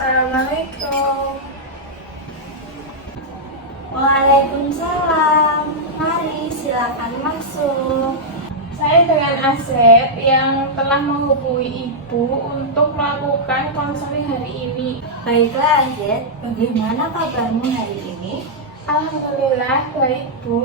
Assalamualaikum. Waalaikumsalam. Mari silakan masuk. Saya dengan Asep yang telah menghubungi Ibu untuk melakukan konseling hari ini. Baiklah Azet, bagaimana kabarmu hari ini? Alhamdulillah baik, Bu.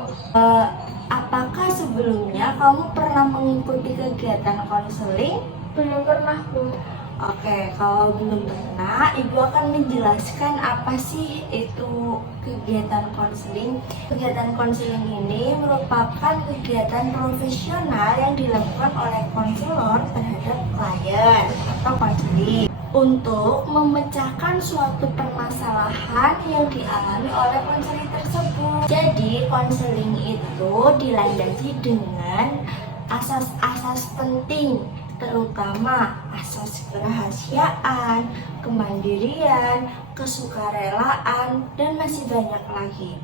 Apakah sebelumnya kamu pernah mengikuti kegiatan konseling? Belum pernah, Bu. Oke, kalau belum pernah, Ibu akan menjelaskan apa sih itu kegiatan konseling. Kegiatan konseling ini merupakan kegiatan profesional yang dilakukan oleh konselor terhadap klien atau konseling untuk memecahkan suatu permasalahan yang dialami oleh konseling tersebut. Jadi, konseling itu dilandasi dengan asas-asas penting, terutama asas kerahasiaan, kemandirian, kesukarelaan, dan masih banyak lagi.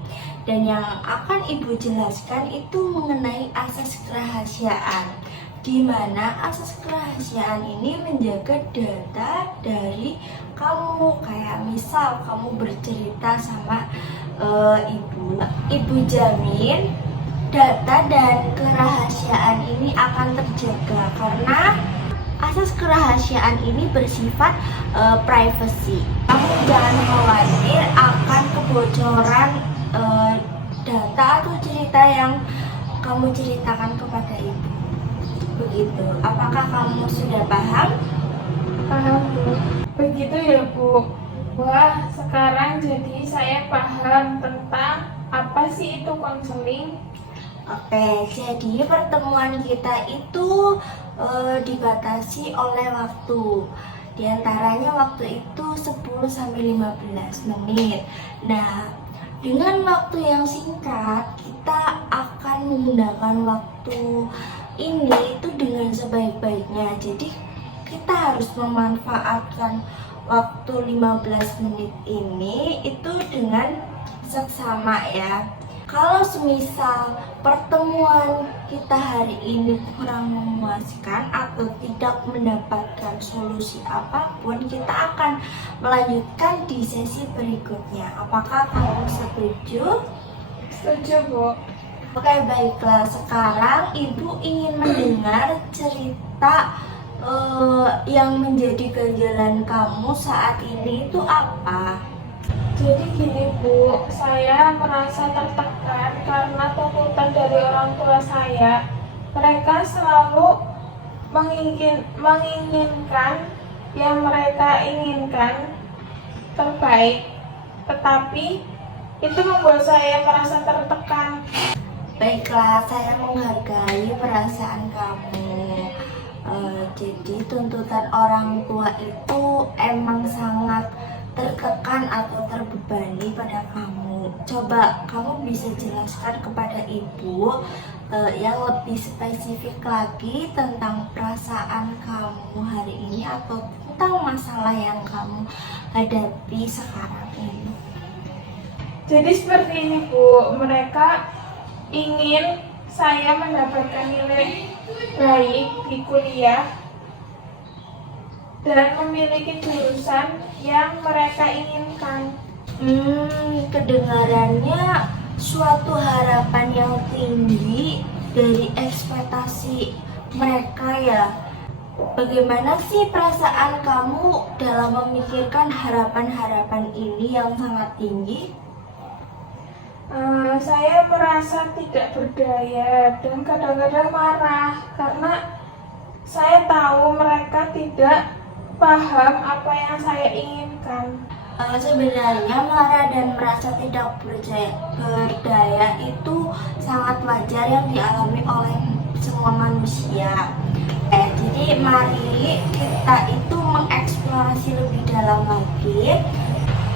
Dan yang akan Ibu jelaskan itu mengenai asas kerahasiaan, di mana asas kerahasiaan ini menjaga data dari kamu. Kayak misal kamu bercerita sama Ibu jamin data dan kerahasiaan ini akan terjaga karena asas kerahasiaan ini bersifat privacy. Kamu jangan khawatir akan kebocoran data atau cerita yang kamu ceritakan kepada Ibu. Begitu. Apakah kamu sudah paham? Paham, Bu. Begitu ya, Bu. Wah, sekarang jadi saya paham tentang apa sih itu konseling. Oke, jadi pertemuan kita itu dibatasi oleh waktu. Di antaranya waktu itu 10-15 menit. Nah, dengan waktu yang singkat, kita akan menggunakan waktu ini itu dengan sebaik-baiknya. Jadi, kita harus memanfaatkan waktu 15 menit ini itu dengan seksama ya. Kalau semisal pertemuan kita hari ini kurang memuaskan atau tidak mendapatkan solusi apapun, kita akan melanjutkan di sesi berikutnya. Apakah kamu setuju? Setuju, Bu. Oke, baiklah. Sekarang Ibu ingin mendengar cerita yang menjadi ganjalan kamu saat ini itu apa? Jadi gini, Bu, saya merasa tertekan karena tuntutan dari orang tua saya. Mereka selalu menginginkan yang mereka inginkan terbaik, tetapi itu membuat saya merasa tertekan. Baiklah, saya menghargai perasaan kamu. Jadi tuntutan orang tua itu emang sangat tertekan atau terbebani pada kamu. Coba kamu bisa jelaskan kepada Ibu yang lebih spesifik lagi tentang perasaan kamu hari ini atau tentang masalah yang kamu hadapi sekarang ini. Jadi seperti ini, Bu, mereka ingin saya mendapatkan nilai baik di kuliah dan memiliki jurusan yang mereka inginkan. Kedengarannya suatu harapan yang tinggi dari ekspektasi mereka ya. Bagaimana sih perasaan kamu dalam memikirkan harapan-harapan ini yang sangat tinggi? Saya merasa tidak berdaya dan kadang-kadang marah karena saya tahu mereka tidak paham apa yang saya inginkan. Sebenarnya marah dan merasa tidak berdaya itu sangat wajar yang dialami oleh semua manusia. Jadi mari kita itu mengeksplorasi lebih dalam lagi.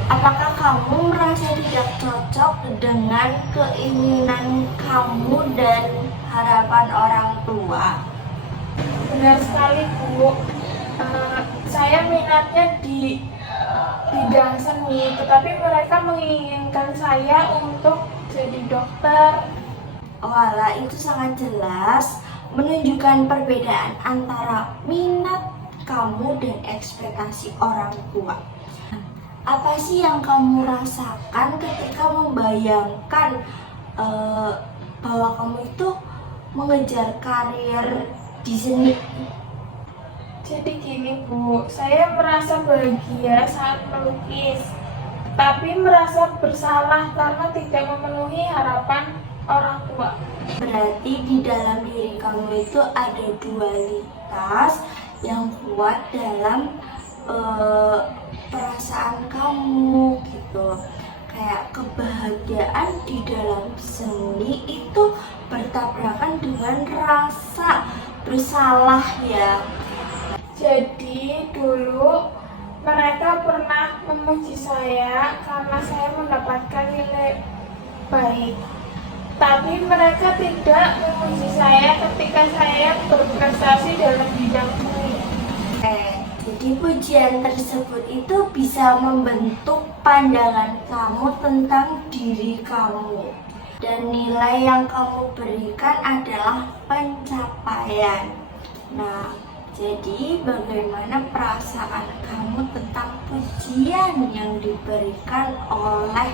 Apakah kamu merasa tidak cocok dengan keinginan kamu dan harapan orang tua? Benar sekali, Bu. Saya minatnya di bidang seni, tetapi mereka menginginkan saya untuk jadi dokter. Walah, itu sangat jelas menunjukkan perbedaan antara minat kamu dan ekspektasi orang tua. Apa sih yang kamu rasakan ketika membayangkan bahwa kamu itu mengejar karir di seni? Jadi gini Bu, saya merasa bahagia saat melukis, tapi merasa bersalah karena tidak memenuhi harapan orang tua. Berarti di dalam diri kamu itu ada dualitas yang kuat dalam perasaan kamu gitu. Kayak kebahagiaan di dalam seni itu bertabrakan dengan rasa bersalah ya. Jadi dulu mereka pernah memuji saya karena saya mendapatkan nilai baik. Tapi mereka tidak memuji saya ketika saya berprestasi dalam bidang seni. Jadi pujian tersebut itu bisa membentuk pandangan kamu tentang diri kamu. Dan nilai yang kamu berikan adalah pencapaian. Nah, jadi bagaimana perasaan kamu tentang pujian yang diberikan oleh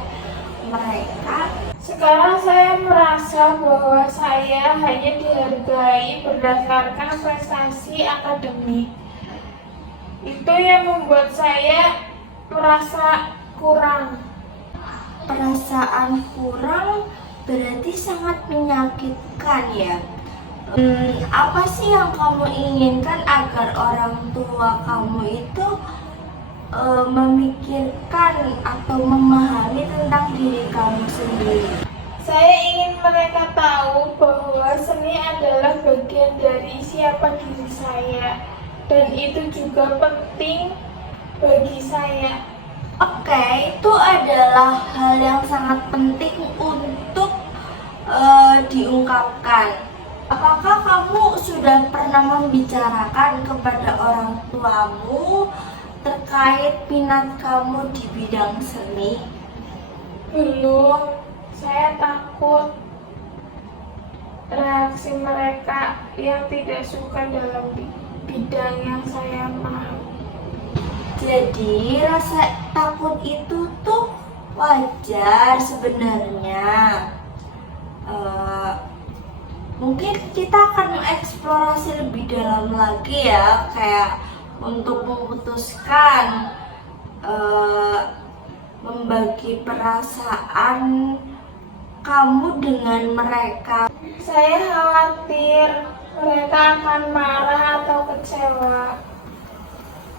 mereka? Sekarang saya merasa bahwa saya hanya dihargai berdasarkan prestasi akademik. Itu yang membuat saya merasa kurang. Perasaan kurang berarti sangat menyakitkan ya. Apa sih yang kamu inginkan agar orang tua kamu itu memikirkan atau memahami tentang diri kamu sendiri? Saya ingin mereka tahu bahwa seni adalah bagian dari siapa diri saya, dan itu juga penting bagi saya. Oke, itu adalah hal yang sangat penting untuk diungkapkan. Apakah kamu sudah pernah membicarakan kepada orang tuamu terkait minat kamu di bidang seni? Belum, saya takut reaksi mereka yang tidak suka dalam bidang yang saya mau. Jadi rasa takut itu tuh wajar sebenarnya. Mungkin kita akan mengeksplorasi lebih dalam lagi ya, kayak untuk memutuskan membagi perasaan kamu dengan mereka. Saya khawatir mereka akan marah atau kecewa.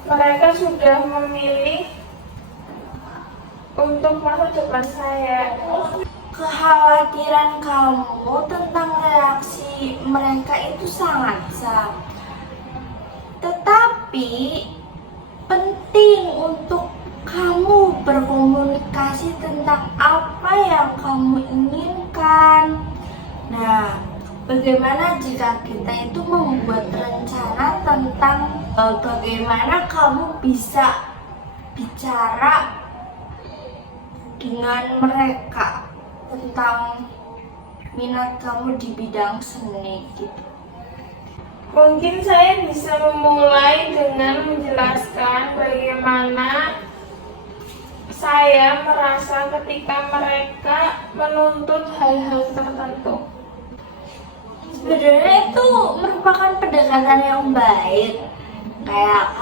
Mereka sudah memilih untuk masa depan saya. Kekhawatiran kamu tentang reaksi mereka itu sangat sah. Tetapi penting untuk kamu berkomunikasi tentang apa yang kamu inginkan. Nah, bagaimana jika kita itu membuat rencana tentang bagaimana kamu bisa bicara dengan mereka tentang minat kamu di bidang seni gitu. Mungkin saya bisa memulai dengan menjelaskan bagaimana saya merasa ketika mereka menuntut hal-hal tertentu. Sebenarnya itu merupakan pendekatan yang baik. Kayak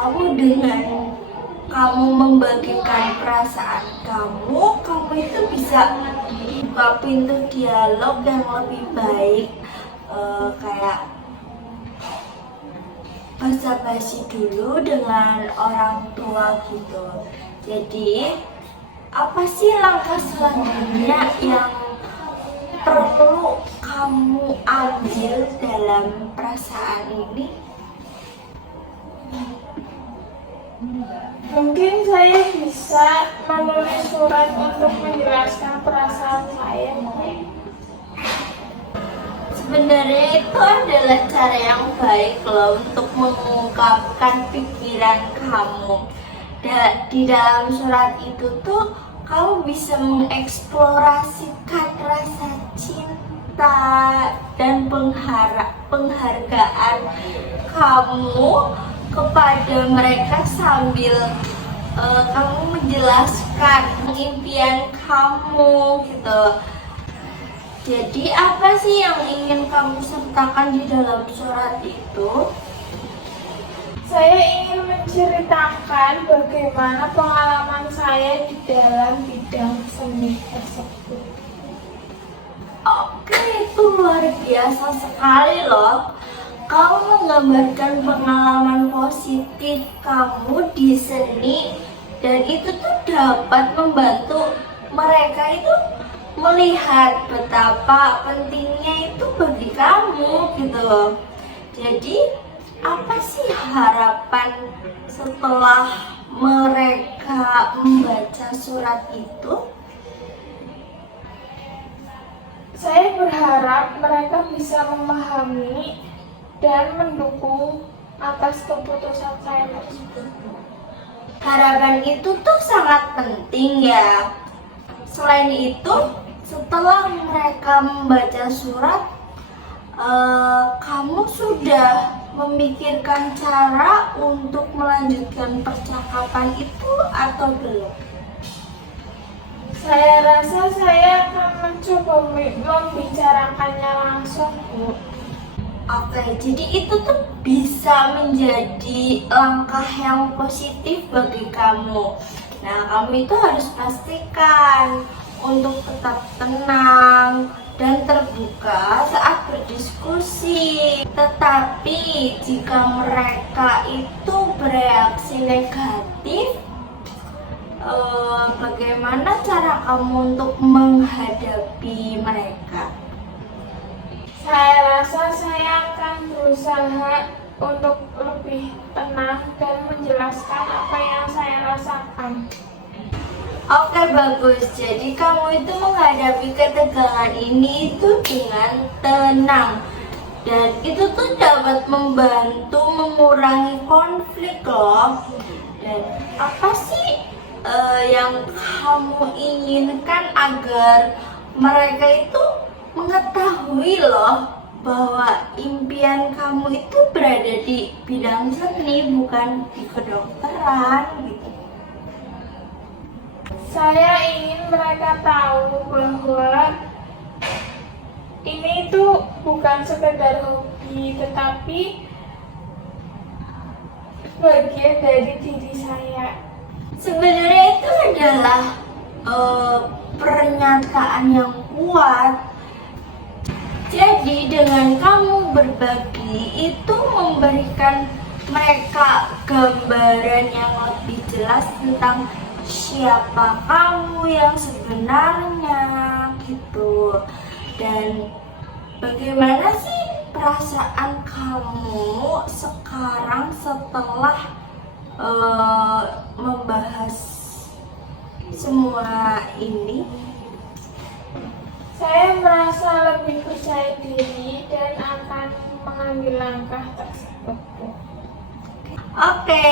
kamu membagikan perasaan kamu itu bisa buka pintu dialog yang lebih baik. Kayak basa-basi dulu dengan orang tua gitu. Jadi apa sih langkah selanjutnya yang perlu kamu ambil dalam perasaan ini? Mungkin saya bisa menulis surat untuk menjelaskan perasaan saya. Sebenarnya itu adalah cara yang baik loh untuk mengungkapkan pikiran kamu. Di dalam surat itu tuh kamu bisa mengeksplorasikan rasa cinta dan penghargaan kamu kepada mereka sambil kamu menjelaskan impian kamu gitu. Jadi apa sih yang ingin kamu sertakan di dalam surat itu? Saya ingin menceritakan bagaimana pengalaman saya di dalam bidang seni tersebut. Oke, itu luar biasa sekali loh. Kamu menggambarkan pengalaman positif kamu di seni, dan itu tuh dapat membantu mereka itu melihat betapa pentingnya itu bagi kamu gitu. Jadi apa sih harapan setelah mereka membaca surat itu? Saya berharap mereka bisa memahami dan mendukung atas keputusan saya tersebut. Harapan itu tuh sangat penting ya. Selain itu, setelah mereka membaca surat, kamu sudah memikirkan cara untuk melanjutkan percakapan itu atau belum? Saya rasa saya akan mencoba membicarakannya langsung, Bu. Oke, jadi itu tuh bisa menjadi langkah yang positif bagi kamu. Nah, kamu itu harus pastikan untuk tetap tenang dan terbuka saat berdiskusi. Tetapi jika mereka itu bereaksi negatif, bagaimana cara kamu untuk menghadapi mereka? Saya rasa saya akan berusaha untuk lebih tenang dan menjelaskan apa yang saya rasakan. Oke, bagus. Jadi kamu itu menghadapi ketegangan ini itu dengan tenang, dan itu tuh dapat membantu mengurangi konflik loh. Dan apa sih yang kamu inginkan agar mereka itu mengetahui loh bahwa impian kamu itu berada di bidang seni, bukan di kedokteran gitu? Saya ingin mereka tahu bahwa ini itu bukan sekedar hobi, tetapi bagian dari diri saya. Sebenarnya itu adalah pernyataan yang kuat. Jadi dengan kamu berbagi itu memberikan mereka gambaran yang lebih jelas tentang siapa kamu yang sebenarnya gitu. Dan bagaimana sih perasaan kamu sekarang setelah membahas semua ini? Saya merasa lebih percaya diri dan akan mengambil langkah tersebut. Oke,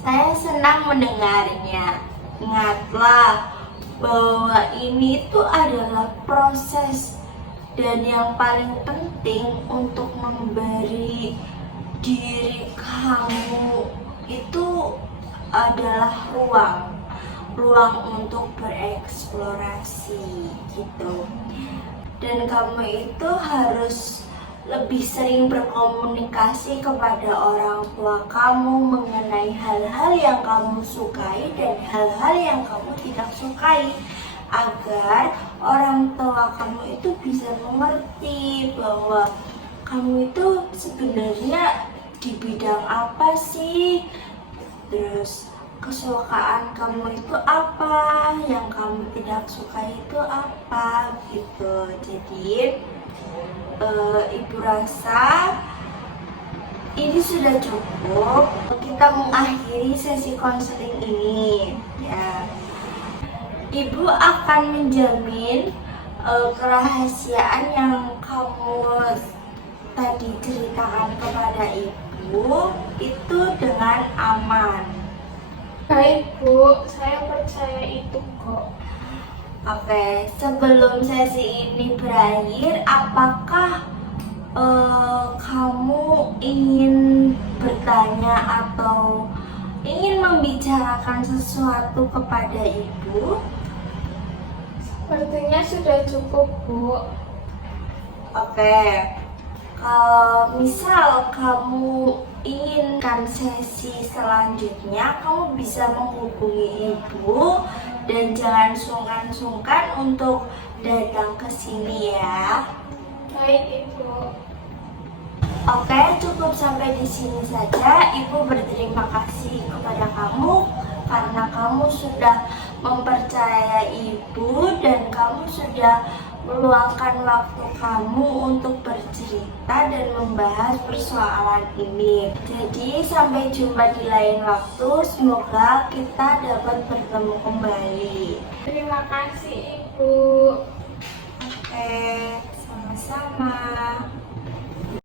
saya senang mendengarnya. Ingatlah bahwa ini itu adalah proses, dan yang paling penting untuk memberi diri kamu itu adalah ruang untuk bereksplorasi gitu. Dan kamu itu harus lebih sering berkomunikasi kepada orang tua kamu mengenai hal-hal yang kamu sukai dan hal-hal yang kamu tidak sukai, agar orang tua kamu itu bisa mengerti bahwa kamu itu sebenarnya di bidang apa sih, terus kesukaan kamu itu apa, yang kamu tidak suka itu apa gitu. Jadi Ibu rasa ini sudah cukup. Kita mengakhiri sesi konseling ini ya. Ibu akan menjamin kerahasiaan yang kamu tadi ceritakan kepada ibu itu dengan aman. Baik, Bu, saya percaya itu kok. Oke, sebelum sesi ini berakhir, apakah kamu ingin bertanya atau ingin membicarakan sesuatu kepada Ibu? Sepertinya sudah cukup, Bu. Oke, kalau misal kamu inginkan sesi selanjutnya, kamu bisa menghubungi Ibu dan jangan sungkan-sungkan untuk datang ke sini ya. Baik, Ibu. Oke, cukup sampai di sini saja. Ibu berterima kasih kepada kamu karena kamu sudah mempercayai Ibu dan kamu sudah meluangkan waktu kamu untuk bercerita dan membahas persoalan ini. Jadi sampai jumpa di lain waktu. Semoga kita dapat bertemu kembali. Terima kasih, Ibu.